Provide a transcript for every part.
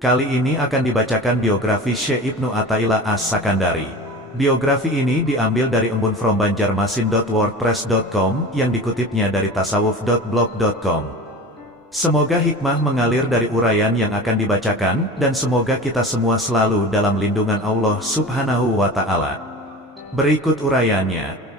Kali ini akan dibacakan biografi Syekh Ibnu Athaillah As-Sakandari. Biografi ini diambil dari embun from banjarmasin.wordpress.com yang dikutipnya dari tasawuf.blog.com. Semoga hikmah mengalir dari uraian yang akan dibacakan, dan semoga kita semua selalu dalam lindungan Allah Subhanahu wa Ta'ala. Berikut uraiannya.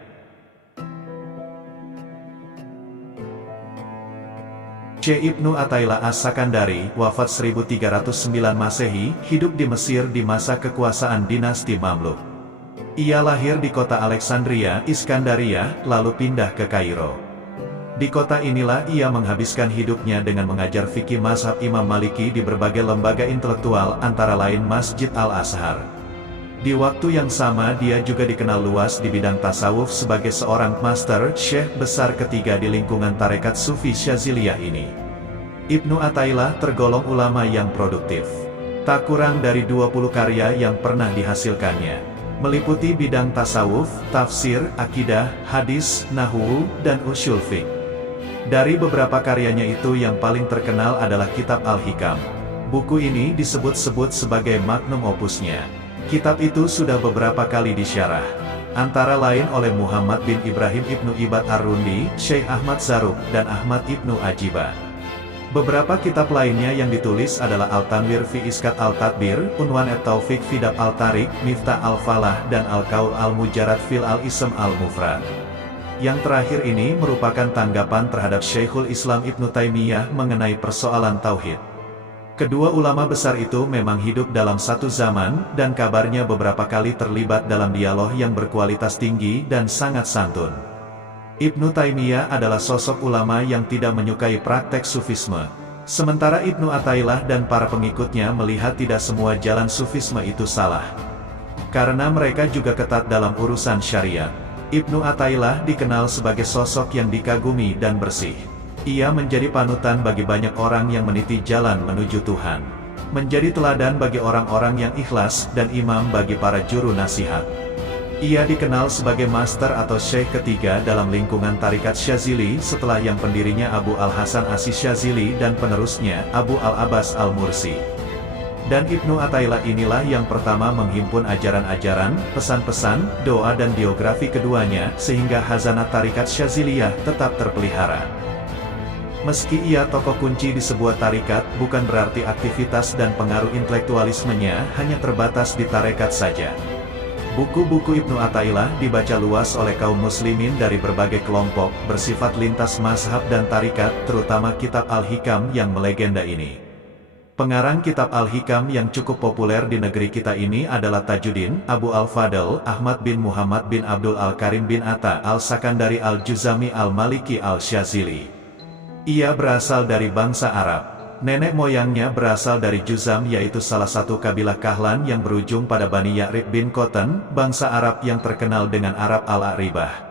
Syekh Ibnu Athaillah As-Sakandari, wafat 1309 Masehi, hidup di Mesir di masa kekuasaan dinasti Mamluk. Ia lahir di kota Alexandria, Iskandaria, lalu pindah ke Kairo. Di kota inilah ia menghabiskan hidupnya dengan mengajar fikih mazhab Imam Maliki di berbagai lembaga intelektual, antara lain Masjid Al-Azhar. Di waktu yang sama dia juga dikenal luas di bidang tasawuf sebagai seorang master syekh besar ketiga di lingkungan tarekat Sufi Syaziliyah ini. Ibnu Athaillah tergolong ulama yang produktif. Tak kurang dari 20 karya yang pernah dihasilkannya, meliputi bidang tasawuf, tafsir, akidah, hadis, nahwu, dan ushul fiqh. Dari beberapa karyanya itu yang paling terkenal adalah Kitab Al-Hikam. Buku ini disebut-sebut sebagai magnum opusnya. Kitab itu sudah beberapa kali disyarah, antara lain oleh Muhammad bin Ibrahim Ibnu Ibad Ar-Rundi, Syekh Ahmad Zarruq, dan Ahmad Ibnu Ajiba. Beberapa kitab lainnya yang ditulis adalah Al-Tanwir fi Iskat Al-Tadbir, Unwan At-Taufiq fi Dab Al-Tariq, Miftah Al-Falah, dan Al-Qaul Al-Mujarrad fil Al-Ism Al-Mufrad. Yang terakhir ini merupakan tanggapan terhadap Syekhul Islam Ibnu Taimiyah mengenai persoalan tauhid. Kedua ulama besar itu memang hidup dalam satu zaman, dan kabarnya beberapa kali terlibat dalam dialog yang berkualitas tinggi dan sangat santun. Ibnu Taimiyah adalah sosok ulama yang tidak menyukai praktek sufisme. Sementara Ibnu Athaillah dan para pengikutnya melihat tidak semua jalan sufisme itu salah, karena mereka juga ketat dalam urusan syariat. Ibnu Athaillah dikenal sebagai sosok yang dikagumi dan bersih. Ia menjadi panutan bagi banyak orang yang meniti jalan menuju Tuhan, menjadi teladan bagi orang-orang yang ikhlas, dan imam bagi para juru nasihat. Ia dikenal sebagai master atau syekh ketiga dalam lingkungan tarikat Syazili setelah yang pendirinya Abu Al-Hasan As-Syazili dan penerusnya Abu Al-Abbas Al-Mursi. Dan Ibnu Athaillah inilah yang pertama menghimpun ajaran-ajaran, pesan-pesan, doa dan biografi keduanya, sehingga khazanah tarikat Syaziliyah tetap terpelihara. Meski ia tokoh kunci di sebuah tarikat, bukan berarti aktivitas dan pengaruh intelektualismenya hanya terbatas di tarekat saja. Buku-buku Ibnu Athaillah dibaca luas oleh kaum muslimin dari berbagai kelompok, bersifat lintas mazhab dan tarikat, terutama Kitab Al-Hikam yang melegenda ini. Pengarang Kitab Al-Hikam yang cukup populer di negeri kita ini adalah Tajuddin, Abu Al-Fadl, Ahmad bin Muhammad bin Abdul Al-Karim bin Atta Al-Sakandari Al-Juzami Al-Maliki Al-Syazili. Ia berasal dari bangsa Arab. Nenek moyangnya berasal dari Juzam, yaitu salah satu kabilah Kahlan yang berujung pada Bani Ya'rib bin Qatan, bangsa Arab yang terkenal dengan Arab Al-A'ribah.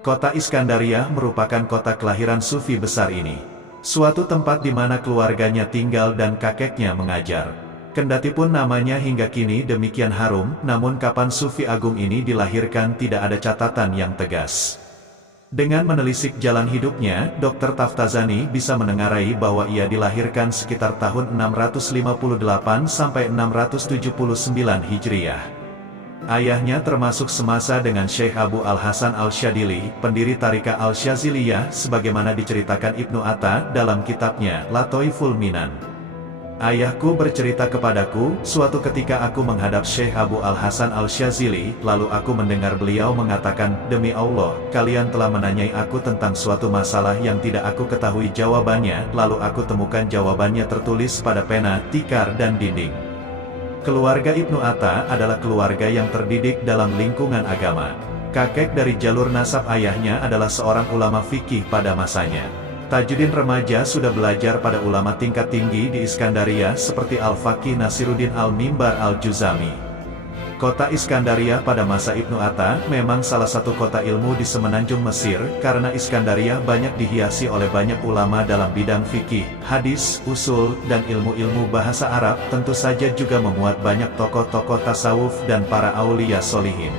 Kota Iskandaria merupakan kota kelahiran Sufi besar ini. Suatu tempat di mana keluarganya tinggal dan kakeknya mengajar. Kendatipun namanya hingga kini demikian harum, namun kapan Sufi agung ini dilahirkan tidak ada catatan yang tegas. Dengan menelisik jalan hidupnya, Dr. Taftazani bisa menengarai bahwa ia dilahirkan sekitar tahun 658 sampai 679 Hijriah. Ayahnya termasuk semasa dengan Syekh Abu Al-Hasan Al-Syadili, pendiri Tariqah Al-Syaziliyah, sebagaimana diceritakan Ibnu Atta dalam kitabnya Latoiful Minan. Ayahku bercerita kepadaku, suatu ketika aku menghadap Syekh Abu Al-Hasan Al-Syazili, lalu aku mendengar beliau mengatakan, "Demi Allah, kalian telah menanyai aku tentang suatu masalah yang tidak aku ketahui jawabannya, lalu aku temukan jawabannya tertulis pada pena, tikar dan dinding." Keluarga Ibnu Atta adalah keluarga yang terdidik dalam lingkungan agama. Kakek dari jalur nasab ayahnya adalah seorang ulama fikih pada masanya. Tajuddin remaja sudah belajar pada ulama tingkat tinggi di Iskandaria seperti Al-Faqih Nasiruddin Al-Mimbar Al-Juzami. Kota Iskandaria pada masa Ibnu Atta memang salah satu kota ilmu di semenanjung Mesir, karena Iskandaria banyak dihiasi oleh banyak ulama dalam bidang fikih, hadis, usul, dan ilmu-ilmu bahasa Arab, tentu saja juga memuat banyak tokoh-tokoh tasawuf dan para aulia solihin.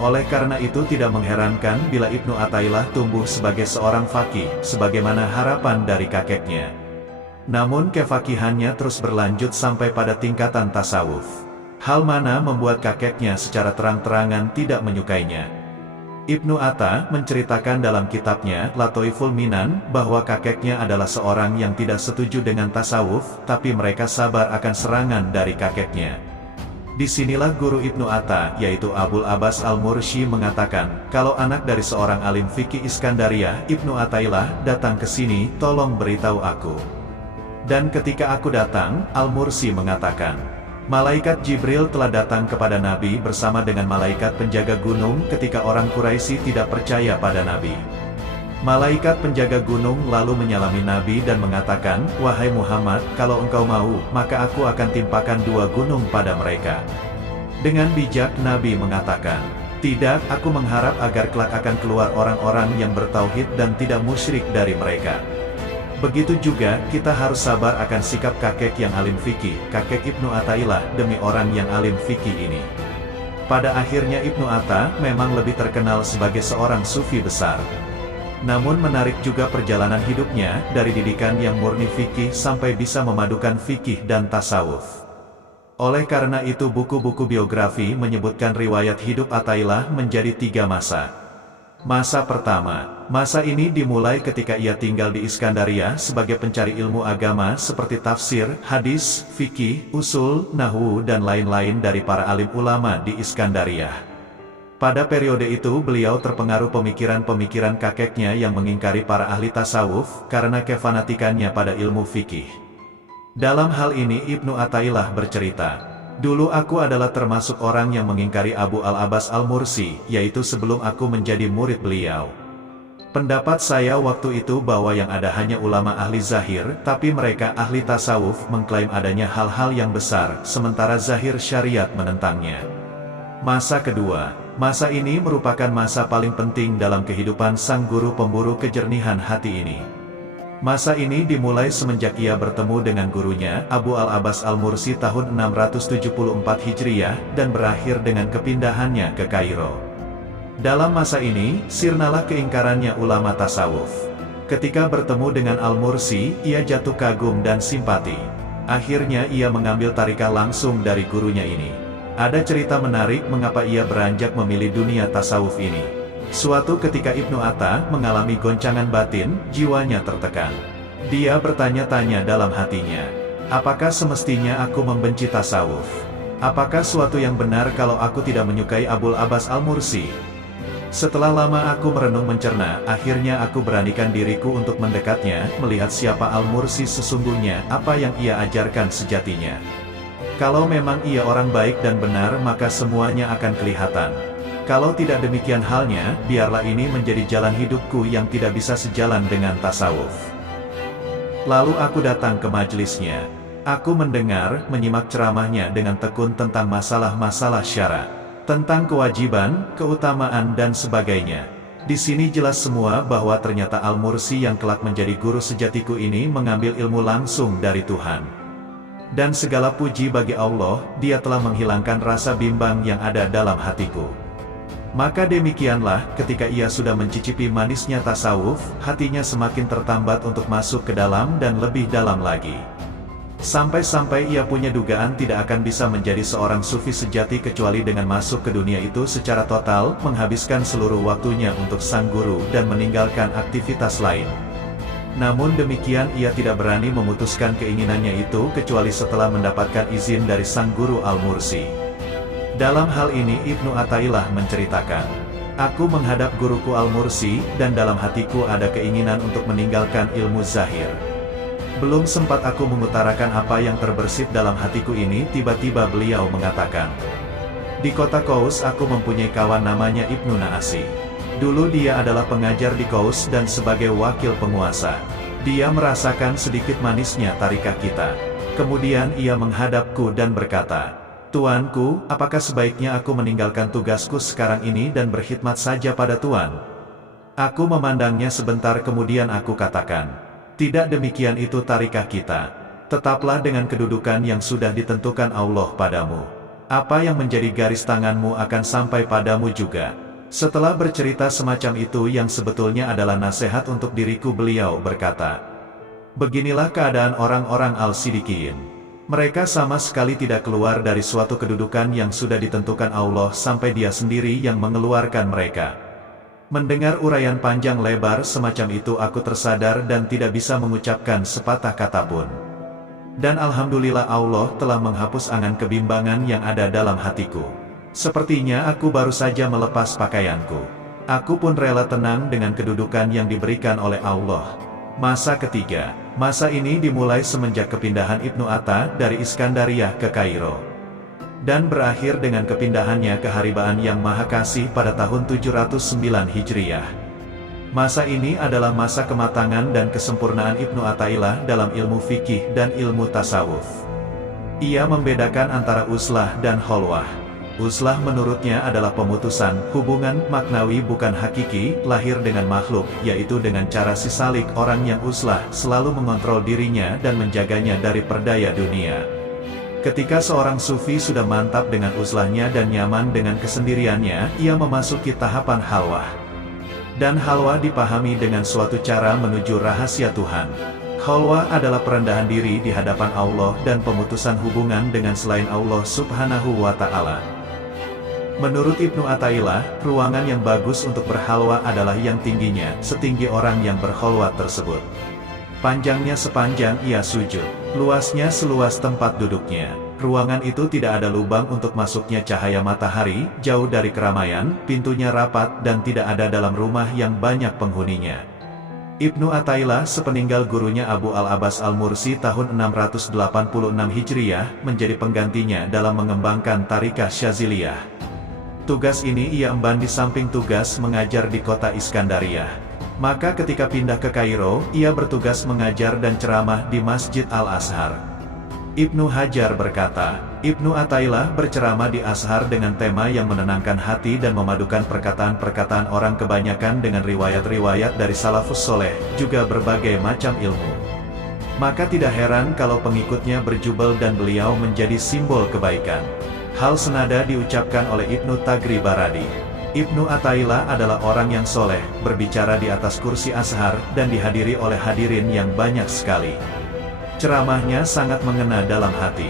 Oleh karena itu tidak mengherankan bila Ibnu Athaillah tumbuh sebagai seorang faqih, sebagaimana harapan dari kakeknya. Namun kefakihannya terus berlanjut sampai pada tingkatan tasawuf. Hal mana membuat kakeknya secara terang-terangan tidak menyukainya. Ibnu Atta menceritakan dalam kitabnya Latoiful Minan bahwa kakeknya adalah seorang yang tidak setuju dengan tasawuf, tapi mereka sabar akan serangan dari kakeknya. Disinilah guru Ibnu Atta, yaitu Abul Abbas Al-Mursi mengatakan, kalau anak dari seorang alim fikih Iskandariyah, Ibnu Attailah, datang ke sini, tolong beritahu aku. Dan ketika aku datang, Al-Mursi mengatakan, malaikat Jibril telah datang kepada Nabi bersama dengan malaikat penjaga gunung ketika orang Quraisy tidak percaya pada Nabi. Malaikat penjaga gunung lalu menyalami Nabi dan mengatakan, wahai Muhammad, kalau engkau mau, maka aku akan timpakan 2 gunung pada mereka. Dengan bijak Nabi mengatakan, tidak, aku mengharap agar kelak akan keluar orang-orang yang bertauhid dan tidak musyrik dari mereka. Begitu juga, kita harus sabar akan sikap kakek yang alim fikih, kakek Ibnu Attailah, demi orang yang alim fikih ini. Pada akhirnya Ibnu Atta memang lebih terkenal sebagai seorang sufi besar. Namun menarik juga perjalanan hidupnya, dari didikan yang murni fikih sampai bisa memadukan fikih dan tasawuf. Oleh karena itu buku-buku biografi menyebutkan riwayat hidup Attailah menjadi 3 masa. Masa pertama, masa ini dimulai ketika ia tinggal di Iskandaria sebagai pencari ilmu agama seperti tafsir, hadis, fikih, usul, nahwu dan lain-lain dari para alim ulama di Iskandaria. Pada periode itu beliau terpengaruh pemikiran-pemikiran kakeknya yang mengingkari para ahli tasawuf, karena kefanatikannya pada ilmu fikih. Dalam hal ini Ibnu Attailah bercerita, dulu aku adalah termasuk orang yang mengingkari Abu Al-Abbas Al-Mursi, yaitu sebelum aku menjadi murid beliau. Pendapat saya waktu itu bahwa yang ada hanya ulama ahli zahir, tapi mereka ahli tasawuf mengklaim adanya hal-hal yang besar, sementara zahir syariat menentangnya. Masa kedua, masa ini merupakan masa paling penting dalam kehidupan sang guru pemburu kejernihan hati ini. Masa ini dimulai semenjak ia bertemu dengan gurunya, Abu Al-Abbas Al-Mursi tahun 674 Hijriyah, dan berakhir dengan kepindahannya ke Kairo. Dalam masa ini, sirnalah keingkarannya ulama tasawuf. Ketika bertemu dengan Al-Mursi, ia jatuh kagum dan simpati. Akhirnya ia mengambil tarikah langsung dari gurunya ini. Ada cerita menarik mengapa ia beranjak memilih dunia tasawuf ini. Suatu ketika Ibnu Atta mengalami goncangan batin, jiwanya tertekan. Dia bertanya-tanya dalam hatinya, apakah semestinya aku membenci tasawuf? Apakah suatu yang benar kalau aku tidak menyukai Abul Abbas Al-Mursi? Setelah lama aku merenung mencerna, akhirnya aku beranikan diriku untuk mendekatnya, melihat siapa Al-Mursi sesungguhnya, apa yang ia ajarkan sejatinya. Kalau memang ia orang baik dan benar, maka semuanya akan kelihatan. Kalau tidak demikian halnya, biarlah ini menjadi jalan hidupku yang tidak bisa sejalan dengan tasawuf. Lalu aku datang ke majelisnya. Aku mendengar, menyimak ceramahnya dengan tekun tentang masalah-masalah syara, tentang kewajiban, keutamaan dan sebagainya. Di sini jelas semua bahwa ternyata Al-Mursi yang kelak menjadi guru sejatiku ini mengambil ilmu langsung dari Tuhan. Dan segala puji bagi Allah, Dia telah menghilangkan rasa bimbang yang ada dalam hatiku. Maka demikianlah, ketika ia sudah mencicipi manisnya tasawuf, hatinya semakin tertambat untuk masuk ke dalam dan lebih dalam lagi. Sampai-sampai ia punya dugaan tidak akan bisa menjadi seorang sufi sejati kecuali dengan masuk ke dunia itu secara total, menghabiskan seluruh waktunya untuk sang guru dan meninggalkan aktivitas lain. Namun demikian ia tidak berani memutuskan keinginannya itu kecuali setelah mendapatkan izin dari sang guru Al-Mursi. Dalam hal ini Ibnu Attailah menceritakan, aku menghadap guruku Al-Mursi, dan dalam hatiku ada keinginan untuk meninggalkan ilmu zahir. Belum sempat aku mengutarakan apa yang terbersit dalam hatiku ini, tiba-tiba beliau mengatakan, di kota Kous aku mempunyai kawan namanya Ibnu Naasi. Dulu dia adalah pengajar di Kous dan sebagai wakil penguasa. Dia merasakan sedikit manisnya tarikah kita. Kemudian ia menghadapku dan berkata, Tuanku, apakah sebaiknya aku meninggalkan tugasku sekarang ini dan berkhidmat saja pada Tuan? Aku memandangnya sebentar kemudian aku katakan, tidak demikian itu tarikah kita. Tetaplah dengan kedudukan yang sudah ditentukan Allah padamu. Apa yang menjadi garis tanganmu akan sampai padamu juga. Setelah bercerita semacam itu yang sebetulnya adalah nasihat untuk diriku, beliau berkata, Beginilah keadaan orang-orang Al-Siddiqin. Mereka sama sekali tidak keluar dari suatu kedudukan yang sudah ditentukan Allah sampai Dia sendiri yang mengeluarkan mereka. Mendengar uraian panjang lebar semacam itu aku tersadar dan tidak bisa mengucapkan sepatah kata pun. Dan Alhamdulillah Allah telah menghapus angan kebimbangan yang ada dalam hatiku. Sepertinya aku baru saja melepas pakaianku. Aku pun rela tenang dengan kedudukan yang diberikan oleh Allah. Masa ketiga. Masa ini dimulai semenjak kepindahan Ibnu Atta dari Iskandariyah ke Kairo. Dan berakhir dengan kepindahannya ke Haribaan Yang Maha Kasih pada tahun 709 Hijriyah. Masa ini adalah masa kematangan dan kesempurnaan Ibnu Athaillah dalam ilmu fikih dan ilmu tasawuf. Ia membedakan antara uslah dan kholwah. Uslah menurutnya adalah pemutusan hubungan maknawi bukan hakiki, lahir dengan makhluk, yaitu dengan cara sisalik. Orang yang uslah selalu mengontrol dirinya dan menjaganya dari perdaya dunia. Ketika seorang sufi sudah mantap dengan uslahnya dan nyaman dengan kesendiriannya, ia memasuki tahapan halwah. Dan halwah dipahami dengan suatu cara menuju rahasia Tuhan. Khalwah adalah perendahan diri di hadapan Allah dan pemutusan hubungan dengan selain Allah Subhanahu wa Ta'ala. Menurut Ibnu Athaillah, ruangan yang bagus untuk berhalwah adalah yang tingginya setinggi orang yang berkhalwah tersebut. Panjangnya sepanjang ia sujud, luasnya seluas tempat duduknya. Ruangan itu tidak ada lubang untuk masuknya cahaya matahari, jauh dari keramaian, pintunya rapat dan tidak ada dalam rumah yang banyak penghuninya. Ibnu Athaillah sepeninggal gurunya Abu Al-Abbas Al-Mursi tahun 686 Hijriyah, menjadi penggantinya dalam mengembangkan Tariqah Syaziliyah. Tugas ini ia emban di samping tugas mengajar di kota Iskandariyah. Maka ketika pindah ke Kairo, ia bertugas mengajar dan ceramah di Masjid Al-Azhar. Ibnu Hajar berkata, Ibnu Athaillah berceramah di Azhar dengan tema yang menenangkan hati dan memadukan perkataan-perkataan orang kebanyakan dengan riwayat-riwayat dari salafus soleh, juga berbagai macam ilmu. Maka tidak heran kalau pengikutnya berjubel dan beliau menjadi simbol kebaikan. Hal senada diucapkan oleh Ibnu Taghribaradi. Ibnu Athaillah adalah orang yang soleh, berbicara di atas kursi Azhar, dan dihadiri oleh hadirin yang banyak sekali. Ceramahnya sangat mengena dalam hati.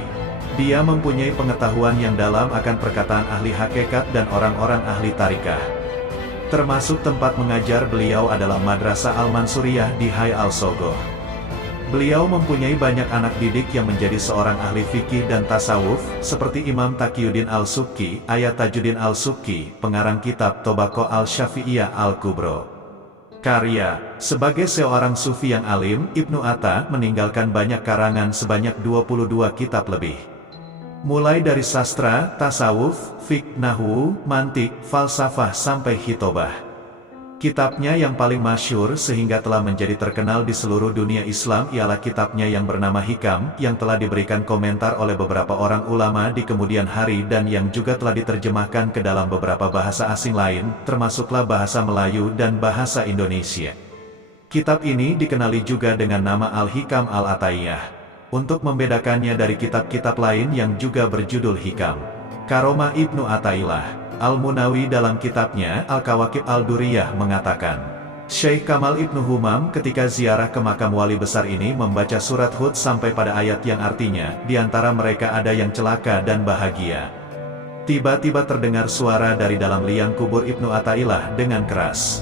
Dia mempunyai pengetahuan yang dalam akan perkataan ahli hakikat dan orang-orang ahli tarikah. Termasuk tempat mengajar beliau adalah Madrasah Al-Mansuriyah di Hai Al-Sogoh. Beliau mempunyai banyak anak didik yang menjadi seorang ahli fikih dan tasawuf, seperti Imam Taqiyuddin Al-Subki, Ayat Tajuddin Al-Subki, pengarang kitab Tobaqo Al-Syafi'iyah Al-Kubro. Karya. Sebagai seorang sufi yang alim, Ibnu Atta meninggalkan banyak karangan sebanyak 22 kitab lebih. Mulai dari sastra, tasawuf, fiqh, nahwu, mantik, falsafah sampai khitobah. Kitabnya yang paling masyhur sehingga telah menjadi terkenal di seluruh dunia Islam ialah kitabnya yang bernama Hikam, yang telah diberikan komentar oleh beberapa orang ulama di kemudian hari dan yang juga telah diterjemahkan ke dalam beberapa bahasa asing lain, termasuklah bahasa Melayu dan bahasa Indonesia. Kitab ini dikenali juga dengan nama Al-Hikam Al-Ataiyah, untuk membedakannya dari kitab-kitab lain yang juga berjudul Hikam. Karomah Ibnu Athaillah. Al-Munawi dalam kitabnya Al-Kawakib Al-Duriyah mengatakan, Syekh Kamal Ibnu Humam ketika ziarah ke makam wali besar ini membaca surat Hud sampai pada ayat yang artinya, di antara mereka ada yang celaka dan bahagia. Tiba-tiba terdengar suara dari dalam liang kubur Ibnu Athaillah dengan keras.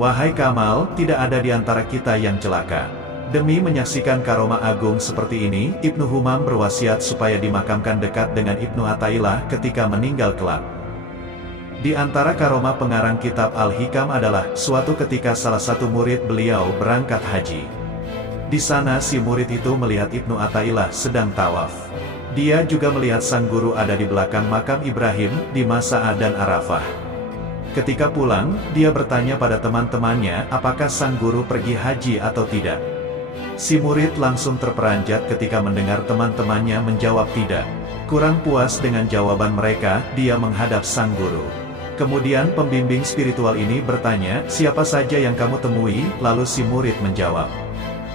Wahai Kamal, tidak ada di antara kita yang celaka. Demi menyaksikan karomah agung seperti ini, Ibnu Humam berwasiat supaya dimakamkan dekat dengan Ibnu Athaillah ketika meninggal kelak. Di antara karomah pengarang kitab Al-Hikam adalah, suatu ketika salah satu murid beliau berangkat haji. Di sana si murid itu melihat Ibnu Athaillah sedang tawaf. Dia juga melihat sang guru ada di belakang makam Ibrahim, di Mas'a dan Arafah. Ketika pulang, dia bertanya pada teman-temannya apakah sang guru pergi haji atau tidak. Si murid langsung terperanjat ketika mendengar teman-temannya menjawab tidak. Kurang puas dengan jawaban mereka, dia menghadap sang guru. Kemudian pembimbing spiritual ini bertanya, siapa saja yang kamu temui? Lalu si murid menjawab,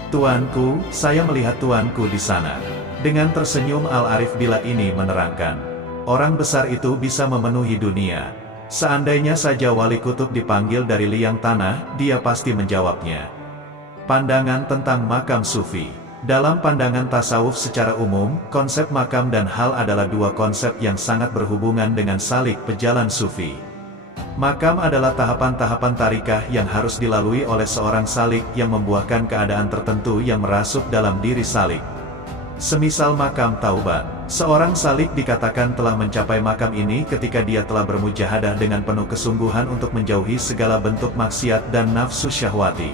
Tuanku, saya melihat tuanku di sana. Dengan tersenyum Al-Arif Billah ini menerangkan, orang besar itu bisa memenuhi dunia. Seandainya saja wali kutub dipanggil dari liang tanah, dia pasti menjawabnya. Pandangan tentang makam sufi. Dalam pandangan tasawuf secara umum, konsep makam dan hal adalah dua konsep yang sangat berhubungan dengan salik pejalan sufi. Makam adalah tahapan-tahapan tarikah yang harus dilalui oleh seorang salik yang membuahkan keadaan tertentu yang merasuk dalam diri salik. Semisal makam taubat, seorang salik dikatakan telah mencapai makam ini ketika dia telah bermujahadah dengan penuh kesungguhan untuk menjauhi segala bentuk maksiat dan nafsu syahwati.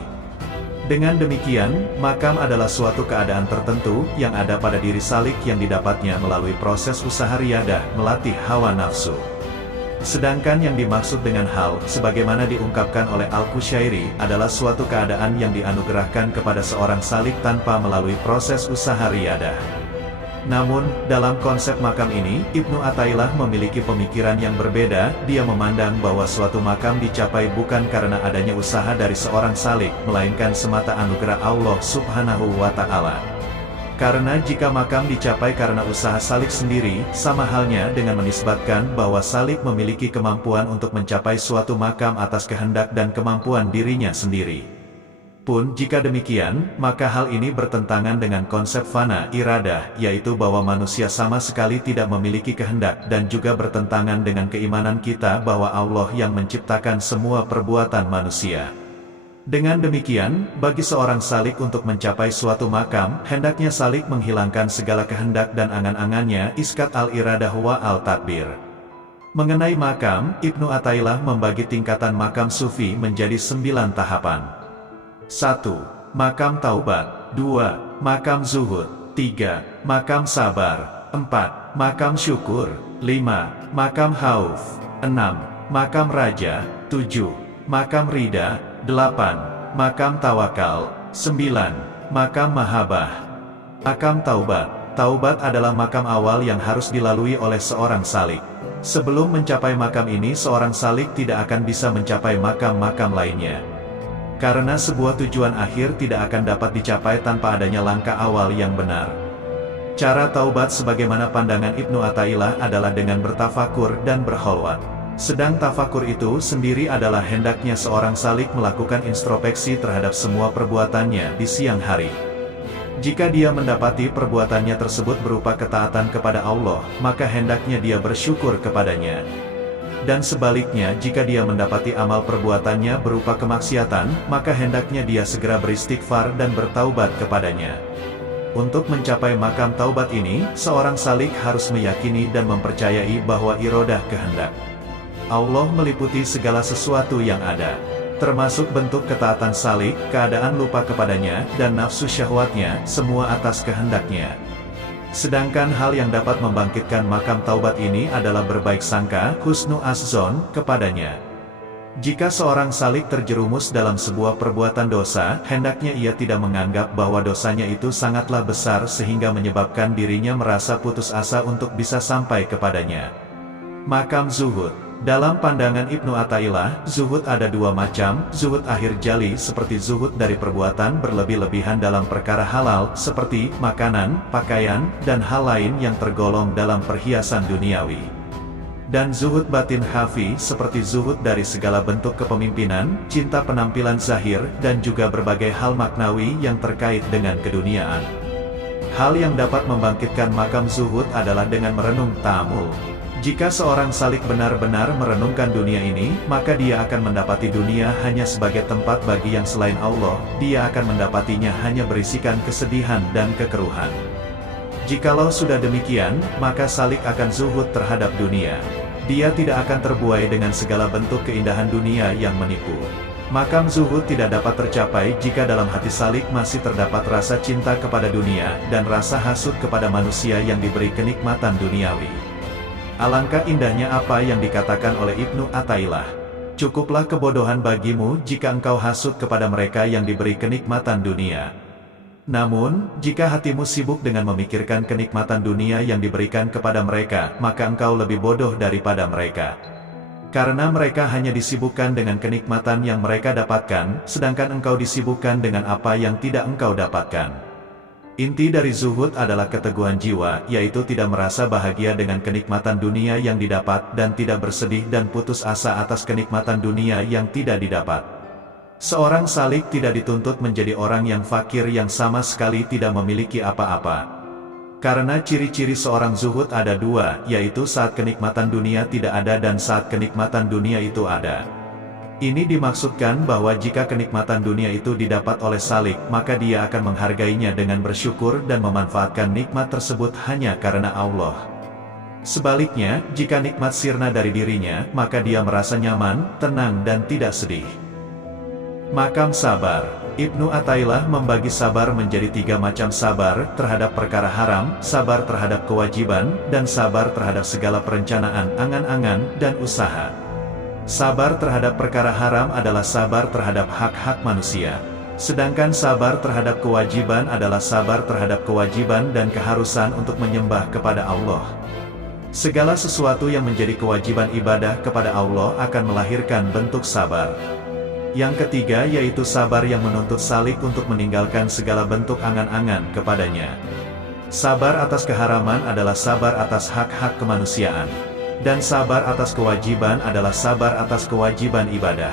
Dengan demikian, makam adalah suatu keadaan tertentu yang ada pada diri salik yang didapatnya melalui proses usaha riyadah melatih hawa nafsu. Sedangkan yang dimaksud dengan hal, sebagaimana diungkapkan oleh Al-Qushairi, adalah suatu keadaan yang dianugerahkan kepada seorang salik tanpa melalui proses usaha riyadah. Namun, dalam konsep makam ini, Ibnu Athaillah memiliki pemikiran yang berbeda. Dia memandang bahwa suatu makam dicapai bukan karena adanya usaha dari seorang salik, melainkan semata anugerah Allah Subhanahu wa Ta'ala. Karena jika makam dicapai karena usaha salik sendiri, sama halnya dengan menisbatkan bahwa salik memiliki kemampuan untuk mencapai suatu makam atas kehendak dan kemampuan dirinya sendiri. Pun jika demikian, maka hal ini bertentangan dengan konsep fana iradah, yaitu bahwa manusia sama sekali tidak memiliki kehendak, dan juga bertentangan dengan keimanan kita bahwa Allah yang menciptakan semua perbuatan manusia. Dengan demikian, bagi seorang salik untuk mencapai suatu makam, hendaknya salik menghilangkan segala kehendak dan angan-angannya, iskat al-iradah wa al-tadbir. Mengenai makam, Ibnu Athaillah membagi tingkatan makam sufi menjadi 9 tahapan. 1. Makam taubat. 2. Makam zuhud. 3. Makam sabar. 4. Makam syukur. 5. Makam khauf. 6. Makam raja. 7. Makam rida. 8. Makam tawakal. 9. Makam mahabah. Makam taubat. Taubat adalah makam awal yang harus dilalui oleh seorang salik. Sebelum mencapai makam ini, seorang salik tidak akan bisa mencapai makam-makam lainnya. Karena sebuah tujuan akhir tidak akan dapat dicapai tanpa adanya langkah awal yang benar. Cara taubat sebagaimana pandangan Ibnu Athaillah adalah dengan bertafakur dan berkholwat. Sedang tafakur itu sendiri adalah hendaknya seorang salik melakukan introspeksi terhadap semua perbuatannya di siang hari. Jika dia mendapati perbuatannya tersebut berupa ketaatan kepada Allah, maka hendaknya dia bersyukur kepadanya. Dan sebaliknya, jika dia mendapati amal perbuatannya berupa kemaksiatan, maka hendaknya dia segera beristighfar dan bertaubat kepadanya. Untuk mencapai makam taubat ini, seorang salik harus meyakini dan mempercayai bahwa irodah kehendak Allah meliputi segala sesuatu yang ada, termasuk bentuk ketaatan salik, keadaan lupa kepadanya, dan nafsu syahwatnya, semua atas kehendaknya. Sedangkan hal yang dapat membangkitkan makam taubat ini adalah berbaik sangka, husnu az-zon, kepadanya. Jika seorang salik terjerumus dalam sebuah perbuatan dosa, hendaknya ia tidak menganggap bahwa dosanya itu sangatlah besar sehingga menyebabkan dirinya merasa putus asa untuk bisa sampai kepadanya. Makam zuhud. Dalam pandangan Ibnu Athaillah, zuhud ada dua macam, zuhud akhir jali seperti zuhud dari perbuatan berlebih-lebihan dalam perkara halal, seperti makanan, pakaian, dan hal lain yang tergolong dalam perhiasan duniawi. Dan zuhud batin khafi seperti zuhud dari segala bentuk kepemimpinan, cinta penampilan zahir, dan juga berbagai hal maknawi yang terkait dengan keduniaan. Hal yang dapat membangkitkan makam zuhud adalah dengan merenung ta'amul. Jika seorang salik benar-benar merenungkan dunia ini, maka dia akan mendapati dunia hanya sebagai tempat bagi yang selain Allah, dia akan mendapatinya hanya berisikan kesedihan dan kekeruhan. Jikalau sudah demikian, maka salik akan zuhud terhadap dunia. Dia tidak akan terbuai dengan segala bentuk keindahan dunia yang menipu. Makam zuhud tidak dapat tercapai jika dalam hati salik masih terdapat rasa cinta kepada dunia, dan rasa hasud kepada manusia yang diberi kenikmatan duniawi. Alangkah indahnya apa yang dikatakan oleh Ibnu Athaillah. Cukuplah kebodohan bagimu jika engkau hasud kepada mereka yang diberi kenikmatan dunia. Namun, jika hatimu sibuk dengan memikirkan kenikmatan dunia yang diberikan kepada mereka, maka engkau lebih bodoh daripada mereka. Karena mereka hanya disibukkan dengan kenikmatan yang mereka dapatkan, sedangkan engkau disibukkan dengan apa yang tidak engkau dapatkan. Inti dari zuhud adalah keteguhan jiwa, yaitu tidak merasa bahagia dengan kenikmatan dunia yang didapat, dan tidak bersedih dan putus asa atas kenikmatan dunia yang tidak didapat. Seorang salik tidak dituntut menjadi orang yang fakir yang sama sekali tidak memiliki apa-apa. Karena ciri-ciri seorang zuhud ada dua, yaitu saat kenikmatan dunia tidak ada dan saat kenikmatan dunia itu ada. Ini dimaksudkan bahwa jika kenikmatan dunia itu didapat oleh salik, maka dia akan menghargainya dengan bersyukur dan memanfaatkan nikmat tersebut hanya karena Allah. Sebaliknya, jika nikmat sirna dari dirinya, maka dia merasa nyaman, tenang dan tidak sedih. Makam sabar. Ibnu Athaillah membagi sabar menjadi 3 macam: sabar terhadap perkara haram, sabar terhadap kewajiban, dan sabar terhadap segala perencanaan, angan-angan, dan usaha. Sabar terhadap perkara haram adalah sabar terhadap hak-hak manusia. Sedangkan sabar terhadap kewajiban adalah sabar terhadap kewajiban dan keharusan untuk menyembah kepada Allah. Segala sesuatu yang menjadi kewajiban ibadah kepada Allah akan melahirkan bentuk sabar. Yang ketiga yaitu sabar yang menuntut salik untuk meninggalkan segala bentuk angan-angan kepadanya. Sabar atas keharaman adalah sabar atas hak-hak kemanusiaan. Dan sabar atas kewajiban adalah sabar atas kewajiban ibadah.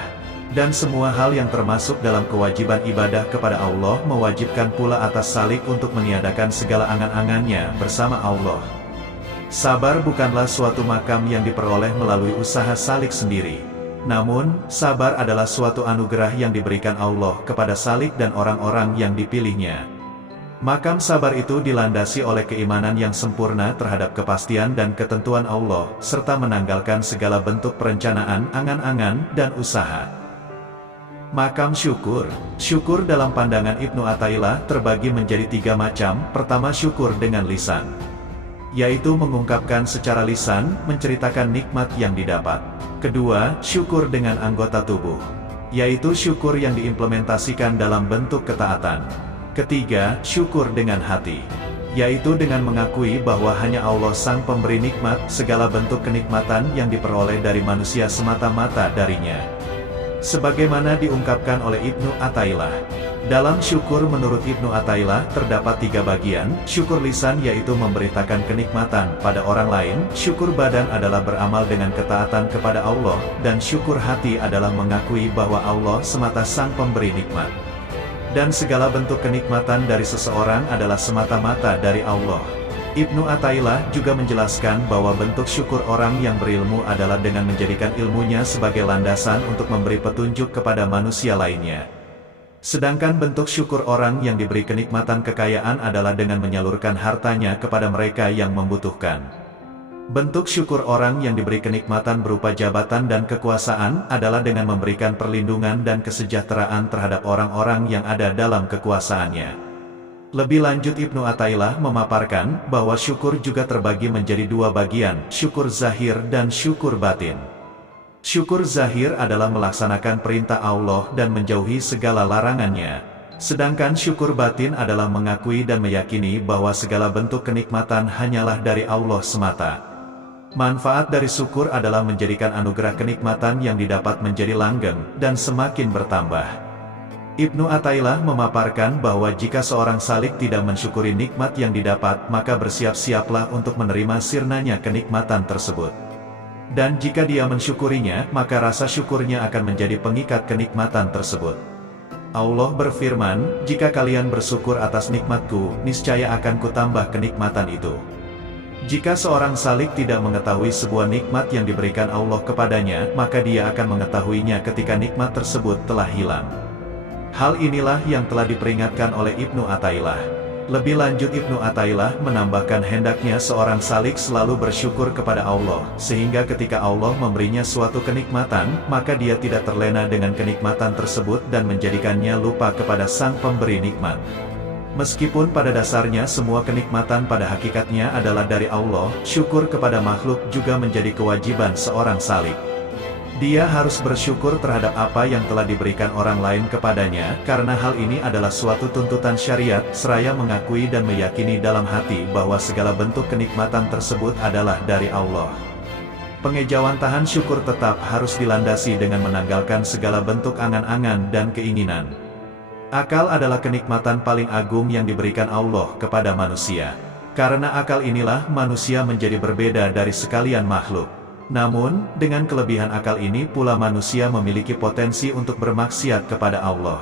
Dan semua hal yang termasuk dalam kewajiban ibadah kepada Allah mewajibkan pula atas salik untuk meniadakan segala angan-angannya bersama Allah. Sabar bukanlah suatu makam yang diperoleh melalui usaha salik sendiri. Namun, sabar adalah suatu anugerah yang diberikan Allah kepada salik dan orang-orang yang dipilihnya. Makam sabar itu dilandasi oleh keimanan yang sempurna terhadap kepastian dan ketentuan Allah, serta menanggalkan segala bentuk perencanaan, angan-angan, dan usaha. Makam syukur. Syukur dalam pandangan Ibnu Athaillah terbagi menjadi 3 macam. Pertama, syukur dengan lisan, yaitu mengungkapkan secara lisan, menceritakan nikmat yang didapat. Kedua, syukur dengan anggota tubuh, yaitu syukur yang diimplementasikan dalam bentuk ketaatan. Ketiga, syukur dengan hati, yaitu dengan mengakui bahwa hanya Allah sang pemberi nikmat, segala bentuk kenikmatan yang diperoleh dari manusia semata-mata darinya. Sebagaimana diungkapkan oleh Ibnu Athaillah. Dalam syukur menurut Ibnu Athaillah terdapat 3 bagian. Syukur lisan yaitu memberitakan kenikmatan pada orang lain, syukur badan adalah beramal dengan ketaatan kepada Allah, dan syukur hati adalah mengakui bahwa Allah semata sang pemberi nikmat. Dan segala bentuk kenikmatan dari seseorang adalah semata-mata dari Allah. Ibnu Athaillah juga menjelaskan bahwa bentuk syukur orang yang berilmu adalah dengan menjadikan ilmunya sebagai landasan untuk memberi petunjuk kepada manusia lainnya. Sedangkan bentuk syukur orang yang diberi kenikmatan kekayaan adalah dengan menyalurkan hartanya kepada mereka yang membutuhkan. Bentuk syukur orang yang diberi kenikmatan berupa jabatan dan kekuasaan adalah dengan memberikan perlindungan dan kesejahteraan terhadap orang-orang yang ada dalam kekuasaannya. Lebih lanjut Ibnu Athaillah memaparkan bahwa syukur juga terbagi menjadi 2 bagian, syukur zahir dan syukur batin. Syukur zahir adalah melaksanakan perintah Allah dan menjauhi segala larangannya. Sedangkan syukur batin adalah mengakui dan meyakini bahwa segala bentuk kenikmatan hanyalah dari Allah semata. Manfaat dari syukur adalah menjadikan anugerah kenikmatan yang didapat menjadi langgeng dan semakin bertambah. Ibnu Athaillah memaparkan bahwa jika seorang salik tidak mensyukuri nikmat yang didapat, maka bersiap-siaplah untuk menerima sirnanya kenikmatan tersebut. Dan jika dia mensyukurinya, maka rasa syukurnya akan menjadi pengikat kenikmatan tersebut. Allah berfirman, "Jika kalian bersyukur atas nikmatku, niscaya akan kutambah kenikmatan itu." Jika seorang salik tidak mengetahui sebuah nikmat yang diberikan Allah kepadanya, maka dia akan mengetahuinya ketika nikmat tersebut telah hilang. Hal inilah yang telah diperingatkan oleh Ibnu Athaillah. Lebih lanjut Ibnu Athaillah menambahkan hendaknya seorang salik selalu bersyukur kepada Allah, sehingga ketika Allah memberinya suatu kenikmatan, maka dia tidak terlena dengan kenikmatan tersebut dan menjadikannya lupa kepada sang pemberi nikmat. Meskipun pada dasarnya semua kenikmatan pada hakikatnya adalah dari Allah, syukur kepada makhluk juga menjadi kewajiban seorang salik. Dia harus bersyukur terhadap apa yang telah diberikan orang lain kepadanya, karena hal ini adalah suatu tuntutan syariat, seraya mengakui dan meyakini dalam hati bahwa segala bentuk kenikmatan tersebut adalah dari Allah. Pengejawantahan syukur tetap harus dilandasi dengan menanggalkan segala bentuk angan-angan dan keinginan. Akal adalah kenikmatan paling agung yang diberikan Allah kepada manusia. Karena akal inilah manusia menjadi berbeda dari sekalian makhluk. Namun, dengan kelebihan akal ini pula manusia memiliki potensi untuk bermaksiat kepada Allah.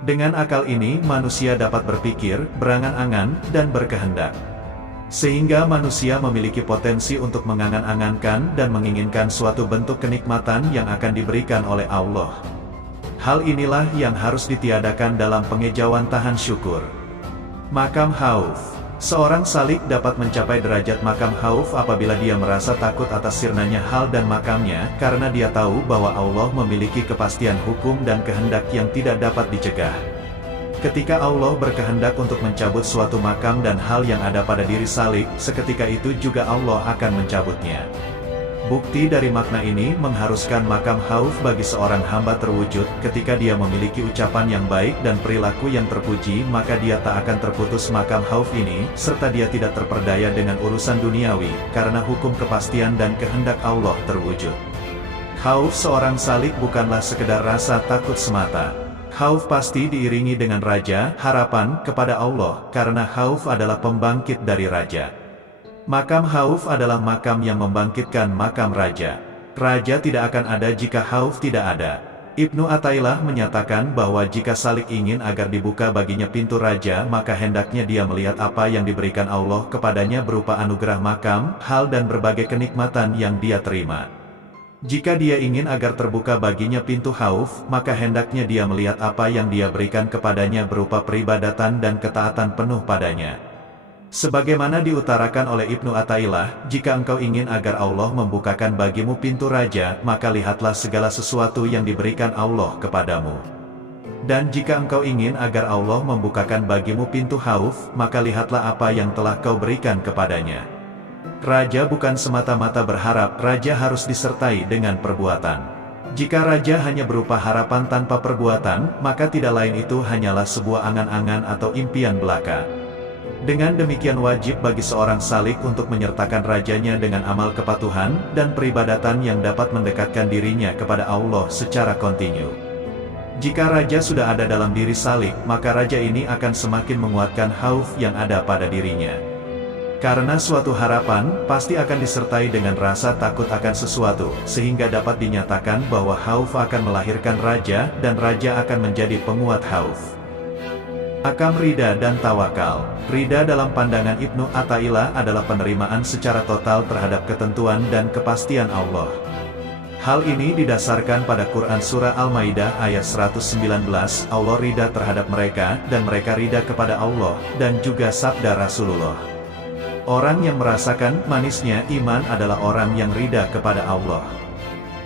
Dengan akal ini manusia dapat berpikir, berangan-angan, dan berkehendak. Sehingga manusia memiliki potensi untuk mengangan-angankan dan menginginkan suatu bentuk kenikmatan yang akan diberikan oleh Allah. Hal inilah yang harus ditiadakan dalam pengejauhan tahan syukur. Makam khauf. Seorang salik dapat mencapai derajat makam khauf apabila dia merasa takut atas sirnanya hal dan makamnya, karena dia tahu bahwa Allah memiliki kepastian hukum dan kehendak yang tidak dapat dicegah. Ketika Allah berkehendak untuk mencabut suatu makam dan hal yang ada pada diri salik, seketika itu juga Allah akan mencabutnya. Bukti dari makna ini mengharuskan makam khauf bagi seorang hamba terwujud. Ketika dia memiliki ucapan yang baik dan perilaku yang terpuji, maka dia tak akan terputus makam khauf ini, serta dia tidak terperdaya dengan urusan duniawi, karena hukum kepastian dan kehendak Allah terwujud. Khauf seorang salik bukanlah sekedar rasa takut semata. Khauf pasti diiringi dengan raja, harapan kepada Allah, karena khauf adalah pembangkit dari raja. Makam khauf adalah makam yang membangkitkan makam raja. Raja tidak akan ada jika khauf tidak ada. Ibnu Athaillah menyatakan bahwa jika salik ingin agar dibuka baginya pintu raja, maka hendaknya dia melihat apa yang diberikan Allah kepadanya berupa anugerah makam, hal dan berbagai kenikmatan yang dia terima. Jika dia ingin agar terbuka baginya pintu khauf, maka hendaknya dia melihat apa yang dia berikan kepadanya berupa peribadatan dan ketaatan penuh padanya. Sebagaimana diutarakan oleh Ibnu Athaillah, jika engkau ingin agar Allah membukakan bagimu pintu raja, maka lihatlah segala sesuatu yang diberikan Allah kepadamu. Dan jika engkau ingin agar Allah membukakan bagimu pintu khauf, maka lihatlah apa yang telah kau berikan kepadanya. Raja bukan semata-mata berharap, raja harus disertai dengan perbuatan. Jika raja hanya berupa harapan tanpa perbuatan, maka tidak lain itu hanyalah sebuah angan-angan atau impian belaka. Dengan demikian wajib bagi seorang salik untuk menyertakan rajanya dengan amal kepatuhan dan peribadatan yang dapat mendekatkan dirinya kepada Allah secara kontinu. Jika raja sudah ada dalam diri salik, maka raja ini akan semakin menguatkan khauf yang ada pada dirinya. Karena suatu harapan pasti akan disertai dengan rasa takut akan sesuatu, sehingga dapat dinyatakan bahwa khauf akan melahirkan raja dan raja akan menjadi penguat khauf. Makam rida dan tawakal. Rida dalam pandangan Ibnu Athaillah adalah penerimaan secara total terhadap ketentuan dan kepastian Allah. Hal ini didasarkan pada Quran Surah Al-Maidah ayat 119, Allah rida terhadap mereka, dan mereka rida kepada Allah, dan juga sabda Rasulullah. Orang yang merasakan manisnya iman adalah orang yang rida kepada Allah.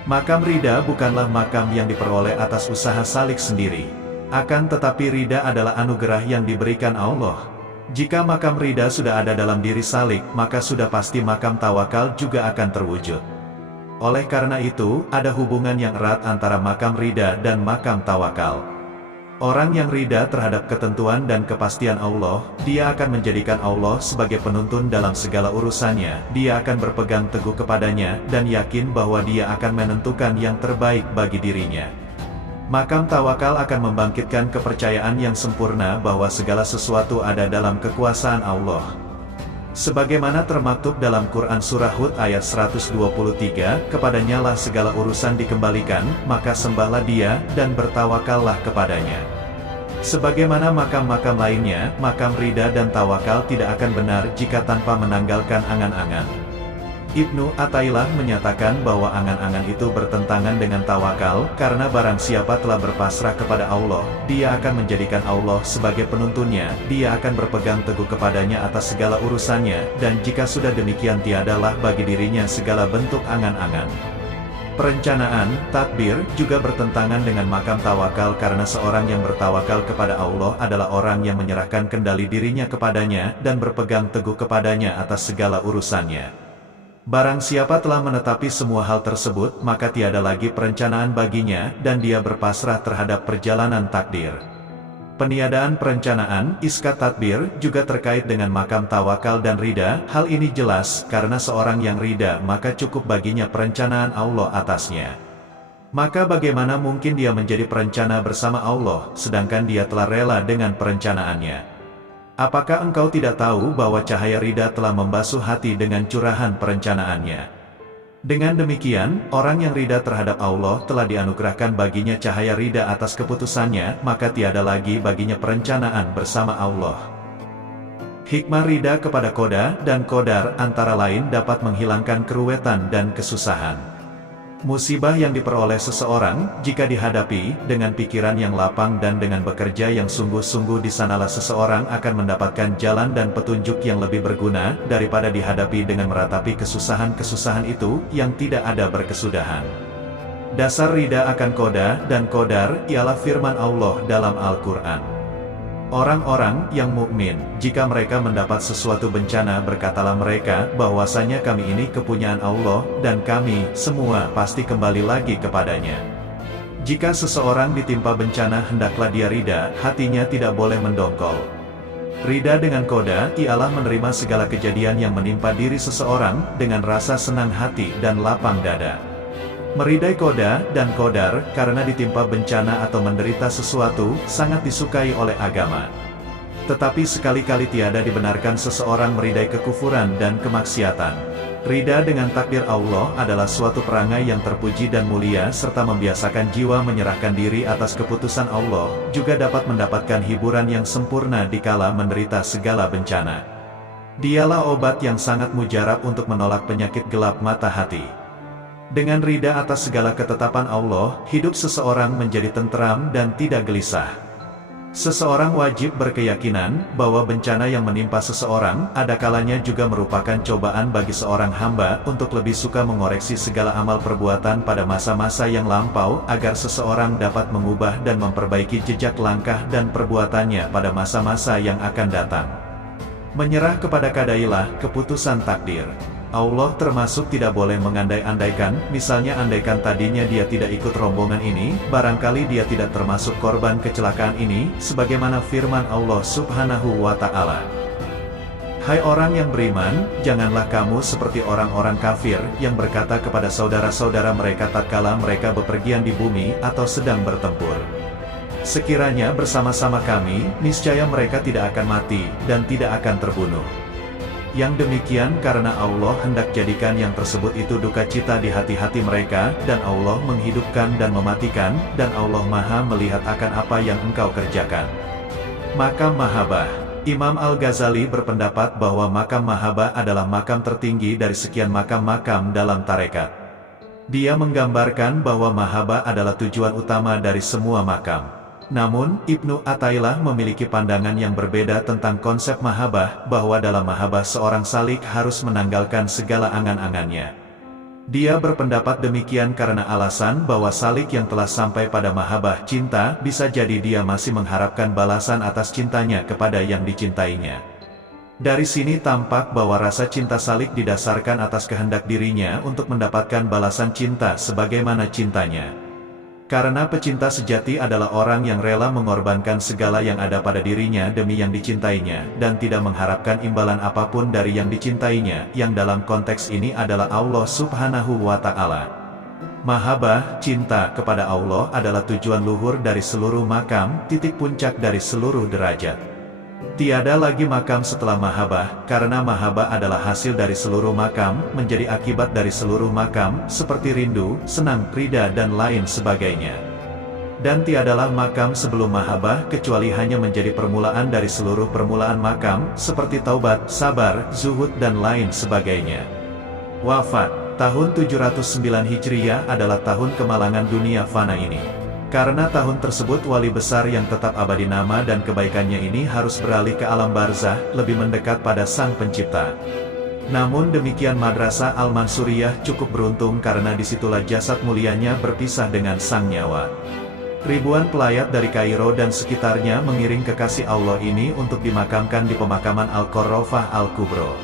Makam rida bukanlah makam yang diperoleh atas usaha salik sendiri. Akan tetapi rida adalah anugerah yang diberikan Allah. Jika makam rida sudah ada dalam diri salik, maka sudah pasti makam tawakal juga akan terwujud. Oleh karena itu, ada hubungan yang erat antara makam rida dan makam tawakal. Orang yang rida terhadap ketentuan dan kepastian Allah, dia akan menjadikan Allah sebagai penuntun dalam segala urusannya, dia akan berpegang teguh kepadanya, dan yakin bahwa dia akan menentukan yang terbaik bagi dirinya. Makam tawakal akan membangkitkan kepercayaan yang sempurna bahwa segala sesuatu ada dalam kekuasaan Allah. Sebagaimana termaktub dalam Quran Surah Hud ayat 123, kepadanya lah segala urusan dikembalikan, maka sembahlah dia, dan bertawakallah kepadanya. Sebagaimana makam-makam lainnya, makam rida dan tawakal tidak akan benar jika tanpa menanggalkan angan-angan. Ibnu Athaillah menyatakan bahwa angan-angan itu bertentangan dengan tawakal, karena barang siapa telah berpasrah kepada Allah, dia akan menjadikan Allah sebagai penuntunnya, dia akan berpegang teguh kepadanya atas segala urusannya, dan jika sudah demikian tiadalah bagi dirinya segala bentuk angan-angan. Perencanaan, takbir, juga bertentangan dengan makam tawakal karena seorang yang bertawakal kepada Allah adalah orang yang menyerahkan kendali dirinya kepadanya, dan berpegang teguh kepadanya atas segala urusannya. Barang siapa telah menetapi semua hal tersebut, maka tiada lagi perencanaan baginya, dan dia berpasrah terhadap perjalanan takdir. Peniadaan perencanaan, iskat tadbir, juga terkait dengan makam tawakal dan rida. Hal ini jelas, karena seorang yang rida maka cukup baginya perencanaan Allah atasnya. Maka bagaimana mungkin dia menjadi perencana bersama Allah, sedangkan dia telah rela dengan perencanaannya? Apakah engkau tidak tahu bahwa cahaya rida telah membasuh hati dengan curahan perencanaannya? Dengan demikian, orang yang rida terhadap Allah telah dianugerahkan baginya cahaya rida atas keputusannya, maka tiada lagi baginya perencanaan bersama Allah. Hikmah rida kepada qada dan qadar antara lain dapat menghilangkan keruwetan dan kesusahan. Musibah yang diperoleh seseorang, jika dihadapi dengan pikiran yang lapang dan dengan bekerja yang sungguh-sungguh, di sanalah seseorang akan mendapatkan jalan dan petunjuk yang lebih berguna, daripada dihadapi dengan meratapi kesusahan-kesusahan itu, yang tidak ada berkesudahan. Dasar rida akan qada dan qadar, ialah firman Allah dalam Al-Quran. Orang-orang yang mukmin, jika mereka mendapat sesuatu bencana, berkatalah mereka, bahwasanya kami ini kepunyaan Allah, dan kami semua pasti kembali lagi kepadanya. Jika seseorang ditimpa bencana, hendaklah dia rida, hatinya tidak boleh mendongkol. Rida dengan qada ialah menerima segala kejadian yang menimpa diri seseorang, dengan rasa senang hati dan lapang dada. Meridai qada dan qadar, karena ditimpa bencana atau menderita sesuatu, sangat disukai oleh agama. Tetapi sekali-kali tiada dibenarkan seseorang meridai kekufuran dan kemaksiatan. Rida dengan takdir Allah adalah suatu perangai yang terpuji dan mulia, serta membiasakan jiwa menyerahkan diri atas keputusan Allah, juga dapat mendapatkan hiburan yang sempurna dikala menderita segala bencana. Dialah obat yang sangat mujarab untuk menolak penyakit gelap mata hati. Dengan rida atas segala ketetapan Allah, hidup seseorang menjadi tentram dan tidak gelisah. Seseorang wajib berkeyakinan bahwa bencana yang menimpa seseorang, ada kalanya juga merupakan cobaan bagi seorang hamba untuk lebih suka mengoreksi segala amal perbuatan pada masa-masa yang lampau, agar seseorang dapat mengubah dan memperbaiki jejak langkah dan perbuatannya pada masa-masa yang akan datang. Menyerah kepada kadailah keputusan takdir. Allah termasuk tidak boleh mengandai-andaikan, misalnya andaikan tadinya dia tidak ikut rombongan ini, barangkali dia tidak termasuk korban kecelakaan ini, sebagaimana firman Allah Subhanahu wa Ta'ala. Hai orang yang beriman, janganlah kamu seperti orang-orang kafir, yang berkata kepada saudara-saudara mereka tatkala mereka bepergian di bumi, atau sedang bertempur. Sekiranya bersama-sama kami, niscaya mereka tidak akan mati, dan tidak akan terbunuh. Yang demikian karena Allah hendak jadikan yang tersebut itu duka cita di hati-hati mereka, dan Allah menghidupkan dan mematikan, dan Allah Maha melihat akan apa yang engkau kerjakan. Makam Mahabbah. Imam Al-Ghazali berpendapat bahwa makam Mahabbah adalah makam tertinggi dari sekian makam-makam dalam tarekat. Dia menggambarkan bahwa Mahabbah adalah tujuan utama dari semua makam. Namun, Ibnu Athaillah memiliki pandangan yang berbeda tentang konsep mahabbah, bahwa dalam mahabbah seorang salik harus menanggalkan segala angan-angannya. Dia berpendapat demikian karena alasan bahwa salik yang telah sampai pada mahabbah cinta, bisa jadi dia masih mengharapkan balasan atas cintanya kepada yang dicintainya. Dari sini tampak bahwa rasa cinta salik didasarkan atas kehendak dirinya untuk mendapatkan balasan cinta sebagaimana cintanya. Karena pecinta sejati adalah orang yang rela mengorbankan segala yang ada pada dirinya demi yang dicintainya, dan tidak mengharapkan imbalan apapun dari yang dicintainya, yang dalam konteks ini adalah Allah Subhanahu wa Ta'ala. Mahabbah, cinta kepada Allah adalah tujuan luhur dari seluruh makam, titik puncak dari seluruh derajat. Tiada lagi makam setelah mahabbah, karena mahabbah adalah hasil dari seluruh makam, menjadi akibat dari seluruh makam, seperti rindu, senang, rida dan lain sebagainya. Dan tiadalah makam sebelum mahabbah, kecuali hanya menjadi permulaan dari seluruh permulaan makam, seperti taubat, sabar, zuhud dan lain sebagainya. Wafat. Tahun 709 Hijriyah adalah tahun kemalangan dunia fana ini. Karena tahun tersebut wali besar yang tetap abadi nama dan kebaikannya ini harus beralih ke alam barzah, lebih mendekat pada Sang Pencipta. Namun demikian Madrasah Al-Mansuriyah cukup beruntung karena disitulah jasad mulianya berpisah dengan sang nyawa. Ribuan pelayat dari Kairo dan sekitarnya mengiring kekasih Allah ini untuk dimakamkan di pemakaman Al-Qarrafah Al-Kubro.